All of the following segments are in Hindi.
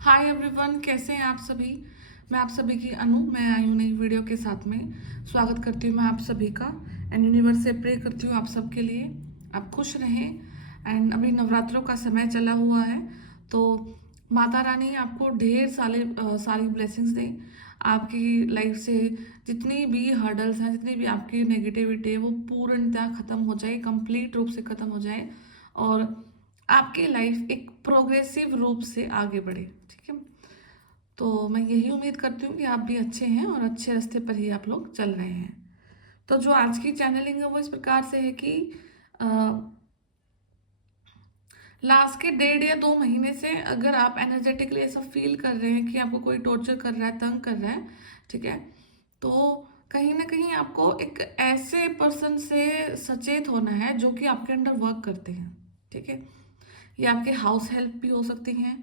हाय एवरीवन, कैसे हैं आप सभी। मैं आप सभी की अनु, मैं आई हूँ नई वीडियो के साथ में। स्वागत करती हूँ मैं आप सभी का एंड यूनिवर्स से प्रे करती हूँ आप सबके लिए आप खुश रहें। एंड अभी नवरात्रों का समय चला हुआ है, तो माता रानी आपको ढेर सारी ब्लेसिंग्स दें। आपकी लाइफ से जितनी भी हर्डल्स हैं, जितनी भी आपकी नेगेटिविटी है, वो पूर्णतः ख़त्म हो जाए, कंप्लीट रूप से ख़त्म हो जाए और आपकी लाइफ एक प्रोग्रेसिव रूप से आगे बढ़े। ठीक है, तो मैं यही उम्मीद करती हूँ कि आप भी अच्छे हैं और अच्छे रास्ते पर ही आप लोग चल रहे हैं। तो जो आज की चैनलिंग है वो इस प्रकार से है कि लास्ट के 1.5 या 2 महीने से अगर आप एनर्जेटिकली ऐसा फील कर रहे हैं कि आपको कोई टॉर्चर कर रहा है, तंग कर रहा है, ठीक है, तो कहीं ना कहीं आपको एक ऐसे पर्सन से सचेत होना है जो कि आपके अंडर वर्क करते हैं। ठीक है, ये आपके हाउस हेल्प भी हो सकती हैं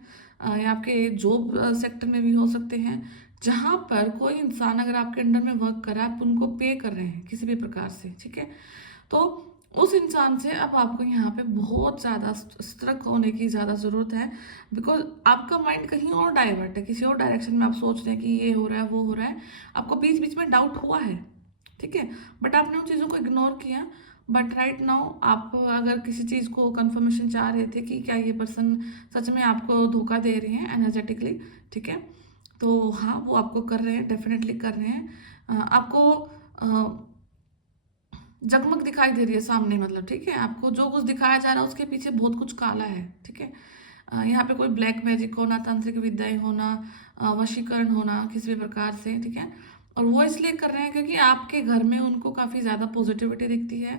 या आपके जॉब सेक्टर में भी हो सकते हैं। जहाँ पर कोई इंसान अगर आपके अंडर में वर्क कर रहा है, आप उनको पे कर रहे हैं किसी भी प्रकार से, ठीक है, तो उस इंसान से अब आपको यहाँ पे बहुत ज़्यादा सतर्क होने की ज़्यादा ज़रूरत है। बिकॉज आपका माइंड कहीं और डाइवर्ट है, किसी और डायरेक्शन में आप सोच रहे हैं कि ये हो रहा है, वो हो रहा है। आपको बीच बीच में डाउट हुआ है, ठीक है, बट आपने उन चीज़ों को इग्नोर किया। बट राइट नाउ आप अगर किसी चीज़ को कंफर्मेशन चाह रहे थे कि क्या ये पर्सन सच में आपको धोखा दे रहे हैं एनर्जेटिकली, ठीक है, तो हाँ, वो आपको कर रहे हैं, डेफिनेटली कर रहे हैं। आपको जगमग दिखाई दे रही है सामने, मतलब ठीक है, आपको जो कुछ दिखाया जा रहा है उसके पीछे बहुत कुछ काला है। ठीक है, यहाँ पे कोई ब्लैक मैजिक होना, तांत्रिक विद्याएं होना, वशीकरण होना किसी भी प्रकार से, ठीक है, और वो इसलिए कर रहे हैं क्योंकि आपके घर में उनको काफ़ी ज़्यादा पॉजिटिविटी दिखती है,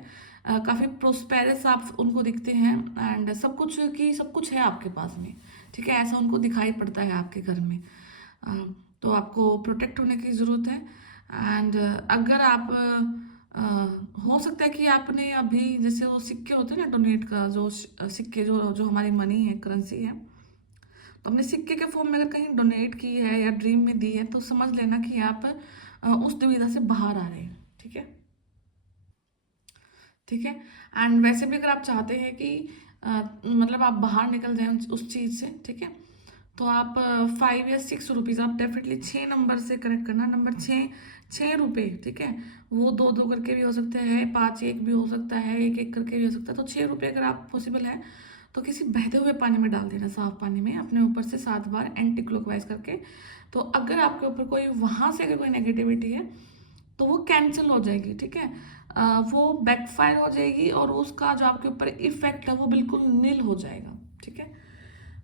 काफ़ी प्रोस्पेरस आप उनको दिखते हैं एंड सब कुछ है आपके पास में। ठीक है, ऐसा उनको दिखाई पड़ता है आपके घर में। अ, तो आपको प्रोटेक्ट होने की ज़रूरत है। एंड अगर आप हो सकता है कि आपने अभी जैसे वो सिक्के होते हैं ना, डोनेट का जो सिक्के जो जो हमारी मनी है, करेंसी है, तो हमने सिक्के के फॉर्म में अगर कहीं डोनेट की है या ड्रीम में दी है, तो समझ लेना कि आप उस दुविधा से बाहर आ रहे हैं। ठीक है, ठीक है, एंड वैसे भी अगर आप चाहते हैं कि मतलब आप बाहर निकल जाएं उस चीज़ से, ठीक है, तो आप 5 या 6 रुपीज़ आप डेफिनेटली 6 नंबर से कनेक्ट करना। नंबर 6 6 रुपये, ठीक है, वो दो दो करके भी हो सकते हैं, 5 1 भी हो सकता है, एक एक करके भी हो सकता है। तो 6 रुपये अगर आप पॉसिबल है तो किसी बहते हुए पानी में डाल देना, साफ पानी में, अपने ऊपर से 7 बार एंटी क्लॉकवाइज करके। तो अगर आपके ऊपर कोई वहाँ से अगर कोई नेगेटिविटी है तो वो कैंसिल हो जाएगी। ठीक है, वो बैकफायर हो जाएगी और उसका जो आपके ऊपर इफेक्ट है वो बिल्कुल नील हो जाएगा। ठीक है,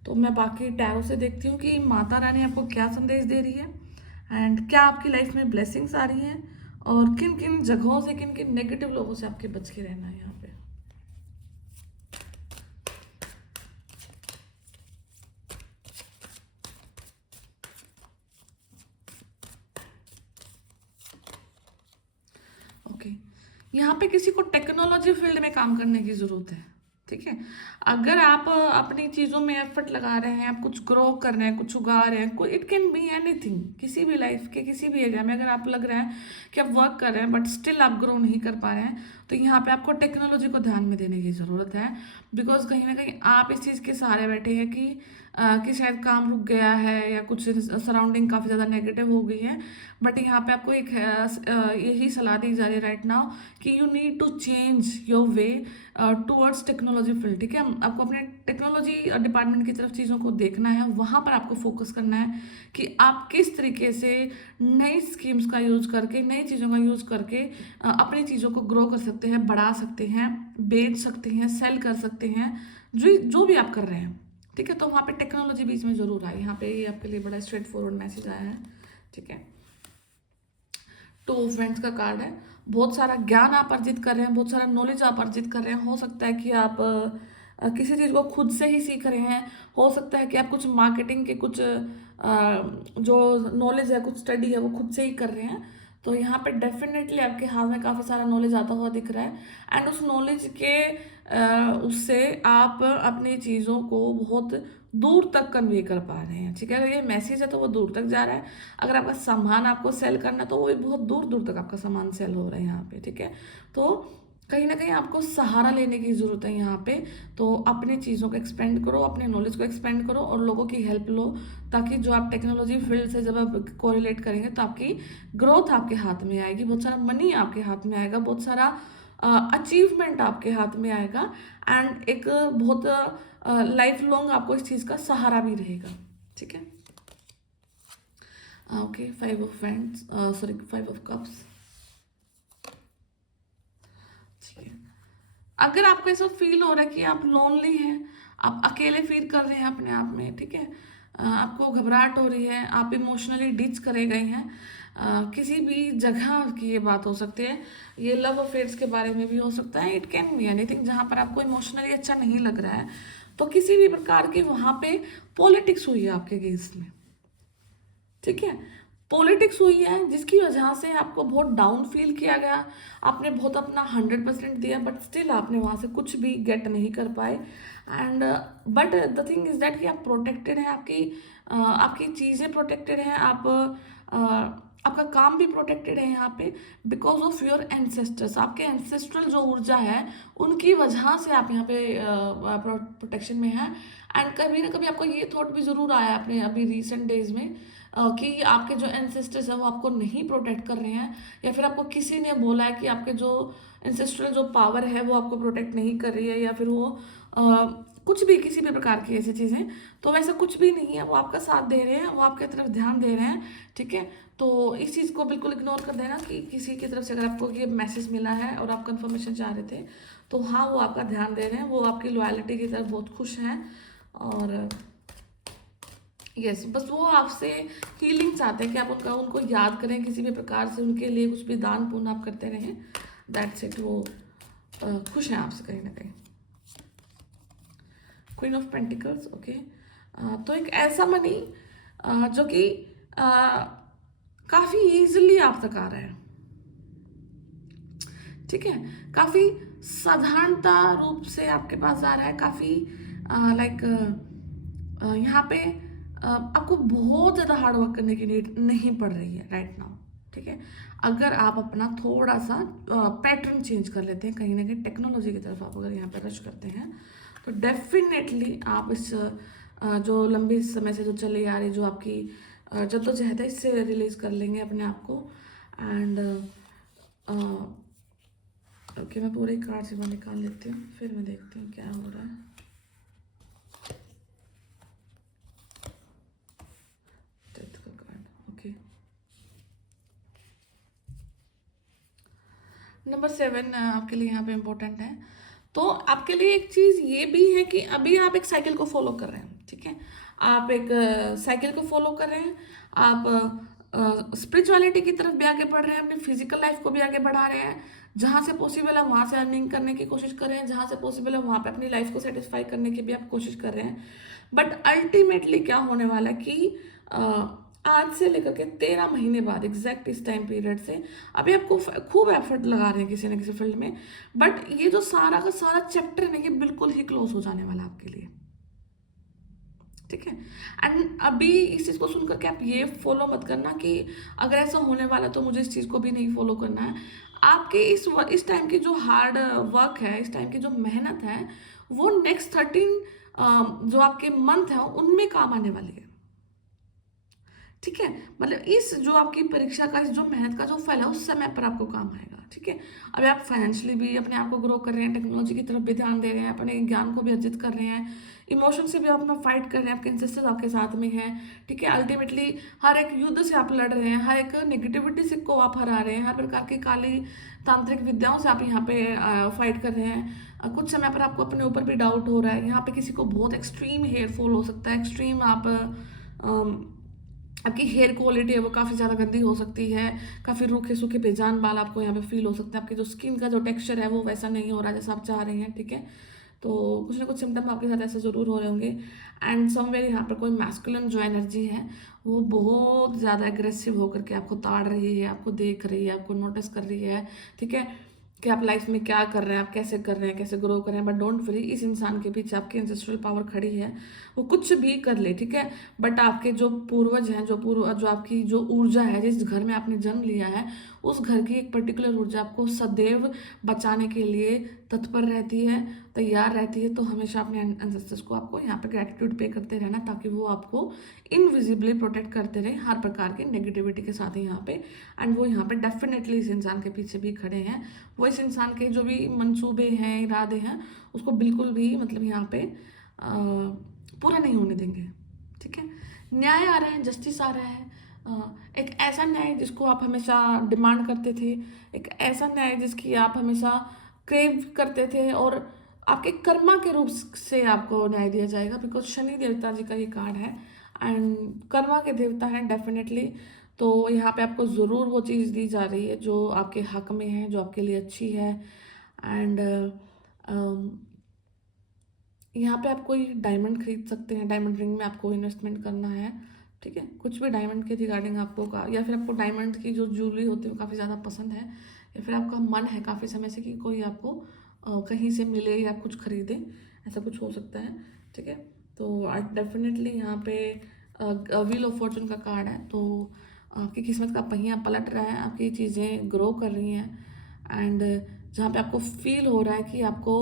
तो मैं बाकी टैरो से देखती हूँ कि माता रानी आपको क्या संदेश दे रही है एंड क्या आपकी लाइफ में ब्लेसिंग्स आ रही हैं और किन किन जगहों से, किन किन नेगेटिव लोगों से आपके बच के रहना है यहाँ पे। ओके, यहाँ पे किसी को टेक्नोलॉजी फील्ड में काम करने की ज़रूरत है। ठीक है, अगर आप अपनी चीज़ों में एफर्ट लगा रहे हैं, आप कुछ ग्रो कर रहे हैं, कुछ उगा रहे हैं, कोई इट कैन बी एनीथिंग, किसी भी लाइफ के किसी भी एरिया में अगर आप लग रहा है कि आप वर्क कर रहे हैं बट स्टिल आप ग्रो नहीं कर पा रहे हैं, तो यहाँ पे आपको टेक्नोलॉजी को ध्यान में देने की ज़रूरत है। बिकॉज कहीं ना कहीं आप इस चीज़ के सहारे बैठे हैं कि शायद काम रुक गया है या कुछ सराउंडिंग काफ़ी ज़्यादा नेगेटिव हो गई है। बट यहाँ पे आपको एक यही सलाह दी जा रही है राइट नाउ कि you need to change your way towards technology field. ठीक है, आपको अपने टेक्नोलॉजी डिपार्टमेंट की तरफ चीज़ों को देखना है, वहाँ पर आपको फोकस करना है कि आप किस तरीके से नई स्कीम्स का यूज करके, नई चीज़ों का यूज करके अपनी चीज़ों को ग्रो कर सकते हैं, बढ़ा सकते हैं, बेच सकते हैं, सेल कर सकते हैं, जो जो भी आप कर रहे हैं। ठीक है, तो वहाँ पे टेक्नोलॉजी बीच में जरूर आए। यहाँ पे ये आपके लिए बड़ा स्ट्रेट फॉरवर्ड मैसेज आया है। ठीक है, टू ऑफ फ्रेंड्स का कार्ड है। बहुत सारा ज्ञान आप अर्जित कर रहे हैं, बहुत सारा नॉलेज आप अर्जित कर रहे हैं। हो सकता है कि आप किसी चीज़ को खुद से ही सीख रहे हैं, हो सकता है कि आप कुछ मार्केटिंग के कुछ जो नॉलेज है, कुछ स्टडी है, वो खुद से ही कर रहे हैं। तो यहाँ पे डेफिनेटली आपके हाथ में काफ़ी सारा नॉलेज आता हुआ दिख रहा है एंड उस नॉलेज के उससे आप अपनी चीज़ों को बहुत दूर तक कन्वे कर पा रहे हैं। ठीक है, अगर ये मैसेज है तो वो दूर तक जा रहा है। अगर आपका सामान आपको सेल करना है तो वो भी बहुत दूर दूर तक आपका सामान सेल हो रहा है यहाँ पे। ठीक है, तो कहीं ना कहीं आपको सहारा लेने की ज़रूरत है यहाँ पे। तो अपनी चीज़ों को एक्सपेंड करो, अपने नॉलेज को एक्सपेंड करो और लोगों की हेल्प लो, ताकि जो आप टेक्नोलॉजी फील्ड से जब आप कोरिलेट करेंगे तो आपकी ग्रोथ आपके हाथ में आएगी, बहुत सारा मनी आपके हाथ में आएगा, बहुत सारा अचीवमेंट आपके हाथ में आएगा, एंड एक बहुत लाइफ लॉन्ग आपको इस चीज़ का सहारा भी रहेगा। ठीक है, okay, 5 of wands, sorry 5 of cups. ठीक है, अगर आपको ऐसा फील हो रहा है कि आप लोनली हैं, आप अकेले फील कर रहे हैं अपने आप में, ठीक है, आपको घबराहट हो रही है, आप इमोशनली डिच करे गए हैं, किसी भी जगह की ये बात हो सकती है, ये लव अफेयर्स के बारे में भी हो सकता है, इट कैन बी एनीथिंग, जहाँ पर आपको इमोशनली अच्छा नहीं लग रहा है, तो किसी भी प्रकार की वहाँ पे पॉलिटिक्स हुई है आपके केस में। ठीक है, पॉलिटिक्स हुई है जिसकी वजह से आपको बहुत डाउन फील किया गया, आपने बहुत अपना 100% दिया, बट स्टिल आपने वहाँ से कुछ भी गेट नहीं कर पाए। And but the thing is that कि आप प्रोटेक्टेड हैं, आपकी चीज़ें प्रोटेक्टेड हैं, आपका काम भी प्रोटेक्टेड है यहाँ पे, बिकॉज ऑफ योर एंसेस्टर्स। आपके एंसेस्ट्रल जो ऊर्जा है उनकी वजह से आप यहाँ पे प्रोटेक्शन में हैं। एंड कभी ना कभी आपको ये थॉट भी ज़रूर आया अपने अभी रिसेंट डेज में कि आपके जो एंसेस्टर्स हैं वो आपको नहीं प्रोटेक्ट कर रहे हैं, या फिर आपको किसी ने बोला है कि आपके जो एंसेस्ट्रल जो पावर है वो आपको प्रोटेक्ट नहीं कर रही है, या फिर वो कुछ भी किसी भी प्रकार की ऐसी चीज़ें। तो वैसा कुछ भी नहीं है, वो आपका साथ दे रहे हैं, वो आपके तरफ ध्यान दे रहे हैं। ठीक है, तो इस चीज़ को बिल्कुल इग्नोर कर देना कि किसी की तरफ से अगर आपको ये मैसेज मिला है और आप कंफर्मेशन चाह रहे थे, तो हाँ वो आपका ध्यान दे रहे हैं, वो आपकी लॉयल्टी की तरफ बहुत खुश हैं, और यस बस वो आपसे हीलिंग चाहते हैं कि आप उनको याद करें किसी भी प्रकार से, उनके लिए कुछ भी दान पुण्य आप करते रहें, दैट्स इट। वो खुश हैं आपसे कहीं ना कहीं। क्वीन ऑफ पेंटिकल्स, ओके, तो एक ऐसा मनी जो कि काफ़ी ईजिली आप तक आ रहा है। ठीक है, काफ़ी साधारणता रूप से आपके पास आ रहा है, काफ़ी लाइक यहाँ पे आपको बहुत ज़्यादा हार्ड वर्क करने की नीड नहीं पड़ रही है राइट नाउ। ठीक है, अगर आप अपना थोड़ा सा पैटर्न चेंज कर लेते हैं, कहीं ना कहीं टेक्नोलॉजी की तरफ आप अगर यहाँ पे रश करते हैं, तो डेफिनेटली आप इस जो लंबी समय से जो चली आ रही जो आपकी जद्दोजहद है, इससे रिलीज कर लेंगे अपने आप को। एंड ओके, मैं पूरे कार्ड से निकाल लेती हूँ, फिर मैं देखती हूँ क्या हो रहा है। डेथ का कार्ड, ओके, नंबर 7 आपके लिए यहाँ पे इम्पोर्टेंट है। तो आपके लिए एक चीज़ ये भी है कि अभी आप एक साइकिल को फॉलो कर रहे हैं। ठीक है, आप एक साइकिल को फॉलो कर रहे हैं, आप स्पिरिचुअलिटी की तरफ भी आगे बढ़ रहे हैं, अपनी फिजिकल लाइफ को भी आगे बढ़ा रहे हैं, जहाँ से पॉसिबल है वहाँ से अर्निंग करने की कोशिश कर रहे हैं, जहाँ से पॉसिबल है वहाँ पे अपनी लाइफ को सेटिस्फाई करने की भी आप कोशिश कर रहे हैं। बट अल्टीमेटली क्या होने वाला है कि आज से लेकर के 13 महीने बाद एग्जैक्ट इस टाइम पीरियड से अभी आपको खूब एफर्ट लगा रहे हैं किसी न किसी फील्ड में, बट ये जो सारा का सारा चैप्टर है ना, ये बिल्कुल ही क्लोज हो जाने वाला है आपके लिए। ठीक है, एंड अभी इस चीज़ को सुनकर के आप ये फॉलो मत करना कि अगर ऐसा होने वाला तो मुझे इस चीज़ को भी नहीं फॉलो करना है। आपके इस टाइम की जो हार्ड वर्क है, इस टाइम की जो मेहनत है, वो नेक्स्ट 13 जो आपके मंथ है उनमें काम आने वाली है। ठीक है, मतलब इस जो आपकी परीक्षा का, इस जो मेहनत का जो फल है उस समय पर आपको काम आएगा। ठीक है, अभी आप फाइनेंशियली भी अपने आप को ग्रो कर रहे हैं, टेक्नोलॉजी की तरफ भी ध्यान दे रहे हैं, अपने ज्ञान को भी अर्जित कर रहे हैं, इमोशन से भी आप अपना फाइट कर रहे हैं, आपके इंसेस्टर्स आपके साथ में हैं। ठीक है, अल्टीमेटली हर एक युद्ध से आप लड़ रहे हैं, हर एक नेगेटिविटी से को आप हरा रहे हैं, हर प्रकार की काली तांत्रिक विद्याओं से आप यहाँ पे फाइट कर रहे हैं। कुछ समय पर आपको अपने ऊपर भी डाउट हो रहा है, यहाँ पे किसी को बहुत एक्सट्रीम हेयर फॉल हो सकता है, एक्सट्रीम आपकी हेयर क्वालिटी है वो काफ़ी ज़्यादा गंदी हो सकती है, काफ़ी रूखे सूखे बेजान बाल आपको यहाँ पे फील हो सकते हैं, आपकी जो स्किन का जो टेक्सचर है वो वैसा नहीं हो रहा जैसा आप चाह रहे हैं। ठीक है, तो कुछ ना कुछ सिम्टम आपके साथ ऐसे ज़रूर हो रहे होंगे। एंड समवेयर यहाँ पर कोई मैस्कुलिन जो एनर्जी है वो बहुत ज़्यादा एग्रेसिव होकर के आपको ताड़ रही है, आपको देख रही है, आपको नोटिस कर रही है। ठीक है, कि आप लाइफ में क्या कर रहे हैं, आप कैसे कर रहे हैं, कैसे ग्रो कर रहे हैं। बट डोंट वरी, इस इंसान के पीछे आपकी एंसेस्ट्रल पावर खड़ी है, वो कुछ भी कर ले, ठीक है। बट आपके जो पूर्वज हैं, जो आपकी जो ऊर्जा है, जिस घर में आपने जन्म लिया है, उस घर की एक पर्टिकुलर ऊर्जा आपको सदैव बचाने के लिए तत्पर रहती है, तैयार रहती है। तो हमेशा अपने एंसेस्टर्स को आपको यहाँ पे ग्रेटिट्यूड पे करते रहना, ताकि वो आपको इनविजिबली प्रोटेक्ट करते रहे हर प्रकार की नेगेटिविटी के साथ ही यहाँ पे। एंड वो यहाँ पे डेफिनेटली इस इंसान के पीछे भी खड़े हैं। वो इस इंसान के जो भी मंसूबे हैं, इरादे हैं, उसको बिल्कुल भी मतलब यहाँ पे पूरा नहीं होने देंगे, ठीक है। न्याय आ रहा है, जस्टिस आ रहा है, एक ऐसा न्याय जिसको आप हमेशा डिमांड करते थे, एक ऐसा न्याय जिसकी आप हमेशा क्रेव करते थे, और आपके कर्मा के रूप से आपको न्याय दिया जाएगा, बिकॉज शनि देवता जी का ये कार्ड है एंड कर्मा के देवता हैं डेफिनेटली। तो यहाँ पे आपको ज़रूर वो चीज़ दी जा रही है जो आपके हक में है, जो आपके लिए अच्छी है। एंड यहाँ पे आप कोई डायमंड खरीद सकते हैं, डायमंड रिंग में आपको इन्वेस्टमेंट करना है, ठीक है। कुछ भी डायमंड के रिगार्डिंग आपको या फिर आपको डायमंड की जो ज्वेलरी होती है वो काफ़ी ज़्यादा पसंद है, या फिर आपका मन है काफ़ी समय से कि कोई आपको कहीं से मिले या कुछ खरीदे, ऐसा कुछ हो सकता है, ठीक है। तो डेफिनेटली यहाँ पे व्हील ऑफ फॉर्चून का कार्ड है, तो आपकी किस्मत का पहिया पलट रहा है, आपकी चीज़ें ग्रो कर रही हैं। एंड जहाँ पे आपको फील हो रहा है कि आपको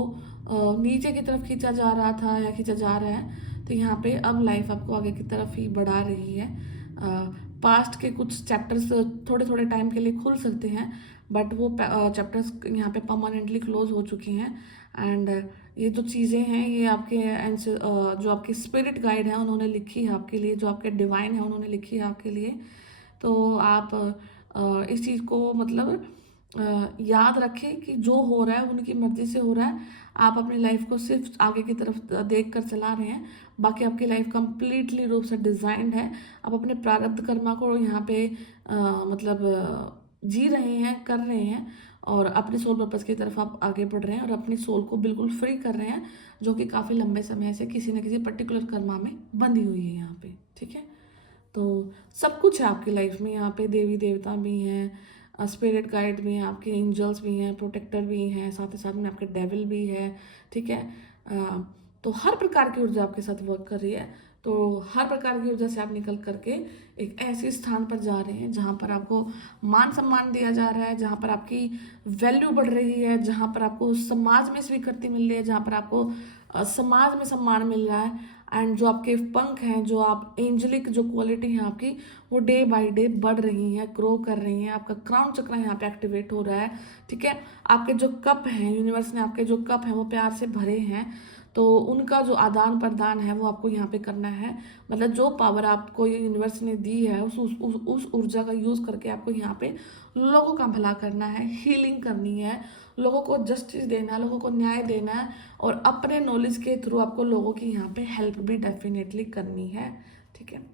नीचे की तरफ खींचा जा रहा था या खींचा जा रहा है, तो यहाँ पे अब लाइफ आपको आगे की तरफ ही बढ़ा रही है। पास्ट के कुछ चैप्टर्स थोड़े थोड़े टाइम के लिए खुल सकते हैं, बट वो चैप्टर्स यहाँ पे परमानेंटली क्लोज हो चुकी हैं। एंड ये जो चीज़ें हैं, ये आपके जो आपके स्पिरिट गाइड हैं उन्होंने लिखी है आपके लिए, जो आपके डिवाइन है उन्होंने लिखी है आपके लिए। तो आप इस चीज़ को मतलब याद रखें कि जो हो रहा है उनकी मर्जी से हो रहा है। आप अपनी लाइफ को सिर्फ आगे की तरफ देख कर चला रहे हैं, बाकी आपकी लाइफ कंप्लीटली रूप से डिजाइंड है। आप अपने प्रारब्ध कर्मा को यहाँ पे मतलब जी रहे हैं, कर रहे हैं, और अपने सोल पर्पस की तरफ आप आगे बढ़ रहे हैं, और अपनी सोल को बिल्कुल फ्री कर रहे हैं, जो कि काफ़ी लंबे समय से किसी न किसी पर्टिकुलर कर्मा में बंधी हुई है यहाँ पे, ठीक है। तो सब कुछ है आपकी लाइफ में, यहाँ पे देवी देवता भी हैं, स्पिरिट गाइड भी हैं, आपके एंजल्स भी हैं, प्रोटेक्टर भी हैं, साथ ही साथ में आपके डेविल भी है, ठीक है। तो हर प्रकार की ऊर्जा आपके साथ वर्क कर रही है। तो हर प्रकार की ऊर्जा से आप निकल करके एक ऐसे स्थान पर जा रहे हैं जहाँ पर आपको मान सम्मान दिया जा रहा है, जहाँ पर आपकी वैल्यू बढ़ रही है, जहाँ पर आपको समाज में स्वीकृति मिल रही है, जहाँ पर आपको समाज में सम्मान मिल रहा है। एंड जो आपके पंख हैं, जो आप एंजलिक जो क्वालिटी है आपकी, वो डे बाय डे बढ़ रही हैं, ग्रो कर रही हैं। आपका क्राउन चक्र यहाँ पे एक्टिवेट हो रहा है, ठीक है। आपके जो कप हैं, यूनिवर्स ने आपके जो कप हैं वो प्यार से भरे हैं, तो उनका जो आदान प्रदान है वो आपको यहाँ पे करना है। मतलब जो पावर आपको ये यूनिवर्स ने दी है, उस ऊर्जा का यूज़ करके आपको यहाँ पे लोगों का भला करना है, हीलिंग करनी है, लोगों को जस्टिस देना है, लोगों को न्याय देना है, और अपने नॉलेज के थ्रू आपको लोगों की यहाँ पे हेल्प भी डेफिनेटली करनी है, ठीक है।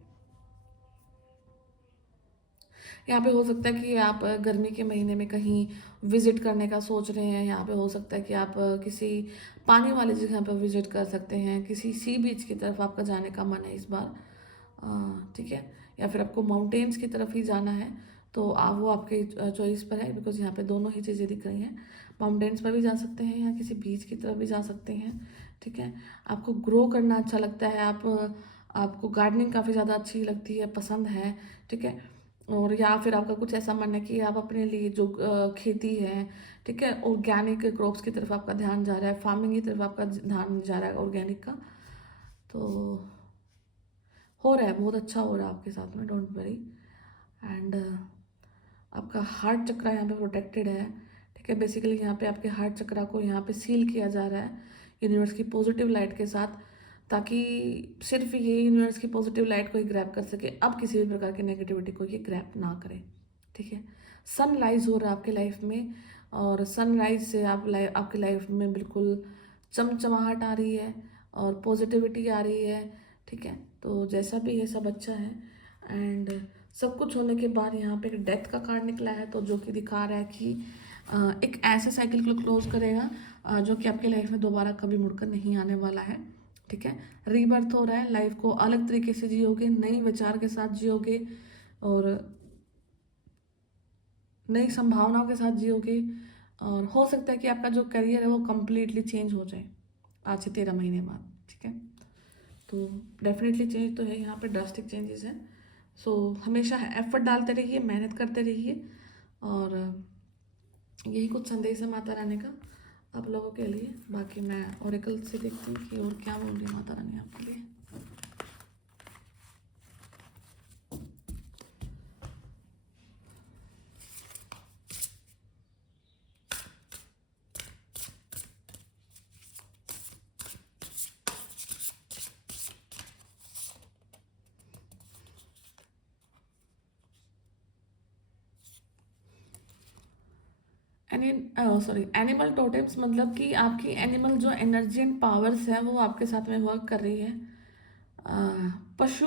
यहाँ पे हो सकता है कि आप गर्मी के महीने में कहीं विजिट करने का सोच रहे हैं। यहाँ पे हो सकता है कि आप किसी पानी वाली जगह पर विजिट कर सकते हैं, किसी सी बीच की तरफ आपका जाने का मन है इस बार, ठीक है। या फिर आपको माउंटेन्स की तरफ ही जाना है, तो आप वो आपके चॉइस पर है, बिकॉज यहाँ पे दोनों ही चीज़ें दिख रही हैं। माउंटेन्स पर भी जा सकते हैं या किसी बीच की तरफ भी जा सकते हैं, ठीक है। आपको ग्रो करना अच्छा लगता है, आपको गार्डनिंग काफ़ी ज़्यादा अच्छी लगती है, पसंद है, ठीक है। और या फिर आपका कुछ ऐसा मन है कि आप अपने लिए जो खेती है, ठीक है, ऑर्गेनिक क्रॉप्स की तरफ आपका ध्यान जा रहा है, फार्मिंग की तरफ आपका ध्यान जा रहा है ऑर्गेनिक का, तो हो रहा है, बहुत अच्छा हो रहा है आपके साथ में, डोंट वरी। एंड आपका हार्ट चक्रा यहाँ पे प्रोटेक्टेड है, ठीक है। बेसिकली यहाँ पे आपके हार्ट चक्रा को यहाँ पे सील किया जा रहा है यूनिवर्स की पॉजिटिव लाइट के साथ, ताकि सिर्फ ये यूनिवर्स की पॉजिटिव लाइट को ही ग्रैब कर सके, अब किसी भी प्रकार की नेगेटिविटी को ये ग्रैब ना करे, ठीक है। सनराइज हो रहा है आपके लाइफ में, और सनराइज से आपकी लाइफ में बिल्कुल चमचमाहट आ रही है और पॉजिटिविटी आ रही है, ठीक है। तो जैसा भी है सब अच्छा है। एंड सब कुछ होने के बाद यहाँ पे एक डेथ का कार्ड निकला है, तो जो कि दिखा रहा है कि एक ऐसे साइकिल को क्लोज करेगा जो कि आपकी लाइफ में दोबारा कभी मुड़कर नहीं आने वाला है, ठीक है। रीबर्थ हो रहा है, लाइफ को अलग तरीके से जियोगे, नई विचार के साथ जियोगे, और नई संभावनाओं के साथ जियोगे, और हो सकता है कि आपका जो करियर है वो कम्प्लीटली चेंज हो जाए आज से 13 महीने बाद, ठीक है। तो डेफिनेटली चेंज तो है, यहाँ पे ड्रास्टिक चेंजेस हैं। सो हमेशा एफर्ट डालते रहिए, मेहनत करते रहिए। और यही कुछ संदेश है माता रानी का आप लोगों के लिए। बाकी मैं ओरेकल से देखती हूँ कि और क्या बोल रही है माता रानी आपके लिए। सॉरी, एनिमल टोटेम्स मतलब कि आपकी एनिमल जो एनर्जी एंड पावर्स है वो आपके साथ में वर्क कर रही है। पशु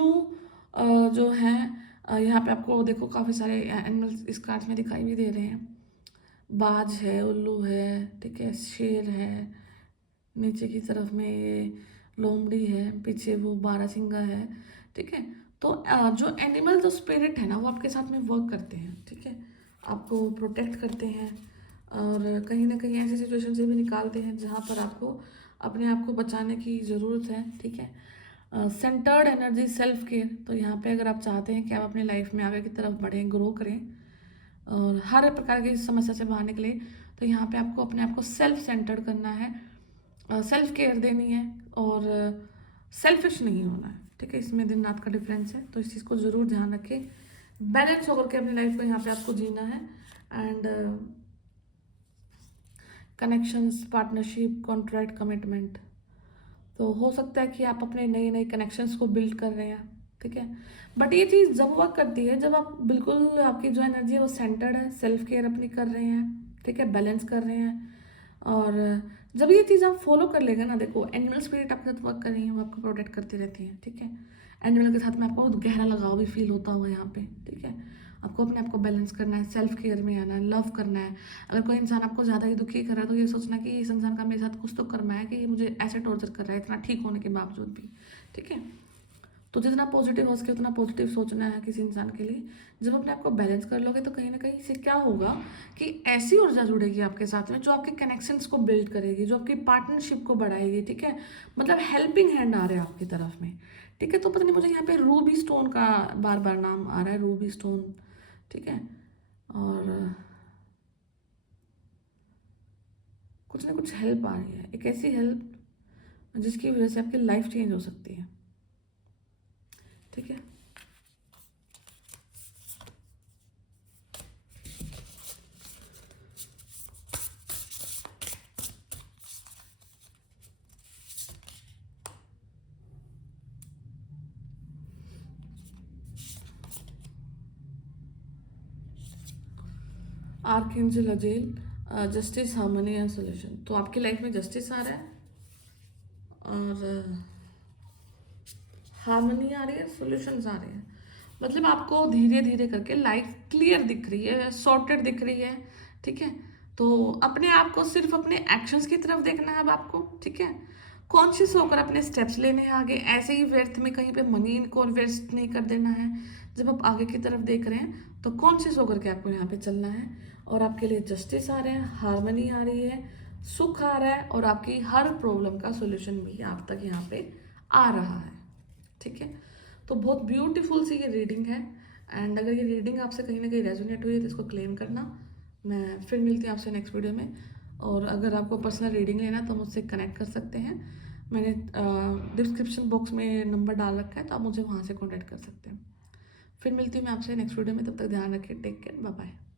जो हैं, यहाँ पे आपको देखो काफ़ी सारे एनिमल्स इस कार्ड में दिखाई भी दे रहे हैं। बाज है, उल्लू है, ठीक है, शेर है, नीचे की तरफ में ये लोमड़ी है, पीछे वो बारहसिंगा है, ठीक है। तो जो एनिमल जो स्पिरिट है ना वो आपके साथ में वर्क करते हैं, ठीक है, आपको प्रोटेक्ट करते हैं और कहीं ना कहीं ऐसी सिचुएशन से भी निकालते हैं जहाँ पर आपको अपने आप को बचाने की ज़रूरत है, ठीक है। Centred energy, self care. तो यहाँ पे अगर आप चाहते हैं कि आप अपनी लाइफ में आगे की तरफ बढ़ें, ग्रो करें और हर प्रकार की समस्या से बाहर निकले, तो यहाँ पे आपको अपने आप को सेल्फ सेंटर्ड करना है, सेल्फ केयर देनी है और सेल्फिश नहीं होना है, ठीक है। इसमें दिन रात का डिफरेंस है, तो इस चीज़ को ज़रूर ध्यान रखें। बैलेंस होकर के अपनी लाइफ को यहाँ पे आपको जीना है। And connections, partnership, contract, commitment. तो हो सकता है कि आप अपने नए नए कनेक्शंस को बिल्ड कर रहे हैं, ठीक है। बट ये चीज़ जब वर्क करती है जब आप बिल्कुल आपकी जो एनर्जी है वो सेंटर्ड है, सेल्फ केयर अपनी कर रहे हैं, ठीक है, बैलेंस कर रहे हैं। और जब ये चीज़ आप फॉलो कर लेगा ना, देखो एनिमल स्पिरिट आपके साथ वर्क कर रही है, वो आपको प्रोटेक्ट करती रहती है, ठीक है। एनिमल के साथ में आपको बहुत गहरा लगाव भी फील होता होगा यहाँ पे, ठीक है। आपको अपने आप को बैलेंस करना है, सेल्फ केयर में आना है, लव करना है। अगर कोई इंसान आपको ज़्यादा ही दुखी कर रहा है तो ये सोचना कि इस इंसान का मेरे साथ कुछ तो कर्म है कि ये मुझे ऐसे टॉर्चर कर रहा है इतना ठीक होने के बावजूद भी, ठीक है। तो जितना पॉजिटिव हो सके उतना पॉजिटिव सोचना है किसी इंसान के लिए। जब अपने आप को बैलेंस कर लोगे तो कहीं ना कहीं से क्या होगा कि ऐसी ऊर्जा जुड़ेगी आपके साथ में जो आपके कनेक्शंस को बिल्ड करेगी, जो आपकी पार्टनरशिप को बढ़ाएगी, ठीक है। मतलब हेल्पिंग हैंड आ रहा है आपकी तरफ में, ठीक है। तो पता नहीं मुझे यहाँ पे रूबी स्टोन का बार बार नाम आ रहा है, रूबी स्टोन, ठीक है। और कुछ ना कुछ हेल्प आ रही है, एक ऐसी हेल्प जिसकी वजह से आपकी लाइफ चेंज हो सकती है, ठीक है। आर्कएंजल अजेल, जस्टिस, हार्मनी एंड सोल्यूशन। तो आपकी लाइफ में जस्टिस आ रहा है और हार्मनी आ रही है, सॉल्यूशंस आ रहे हैं। मतलब आपको धीरे धीरे करके लाइफ क्लियर दिख रही है, सॉर्टेड दिख रही है, ठीक है। तो अपने आप को सिर्फ अपने एक्शंस की तरफ देखना है अब आपको, ठीक है। कॉन्शियस होकर अपने स्टेप्स लेने हैं आगे, ऐसे ही व्यर्थ में कहीं पे मनी को वेस्ट नहीं कर देना है। जब आप आगे की तरफ देख रहे हैं तो कॉन्शियस होकर के आपको यहाँ पे चलना है और आपके लिए जस्टिस आ रहा है, हार्मनी आ रही है, सुख आ रहा है और आपकी हर प्रॉब्लम का सोल्यूशन भी आप तक यहाँ पे आ रहा है, ठीक है। तो बहुत ब्यूटीफुल सी ये रीडिंग है। एंड अगर ये रीडिंग आपसे कहीं ना कहीं रेजोनेट हुई है तो इसको क्लेम करना। मैं फिर मिलती हूँ आपसे नेक्स्ट वीडियो में। और अगर आपको पर्सनल रीडिंग लेना तो मुझसे कनेक्ट कर सकते हैं। मैंने डिस्क्रिप्शन बॉक्स में नंबर डाल रखा है तो आप मुझे वहाँ से कॉन्टैक्ट कर सकते हैं। फिर मिलती हूँ मैं आपसे नेक्स्ट वीडियो में, तब तक ध्यान रखिए, टेक केयर, बाय बाय।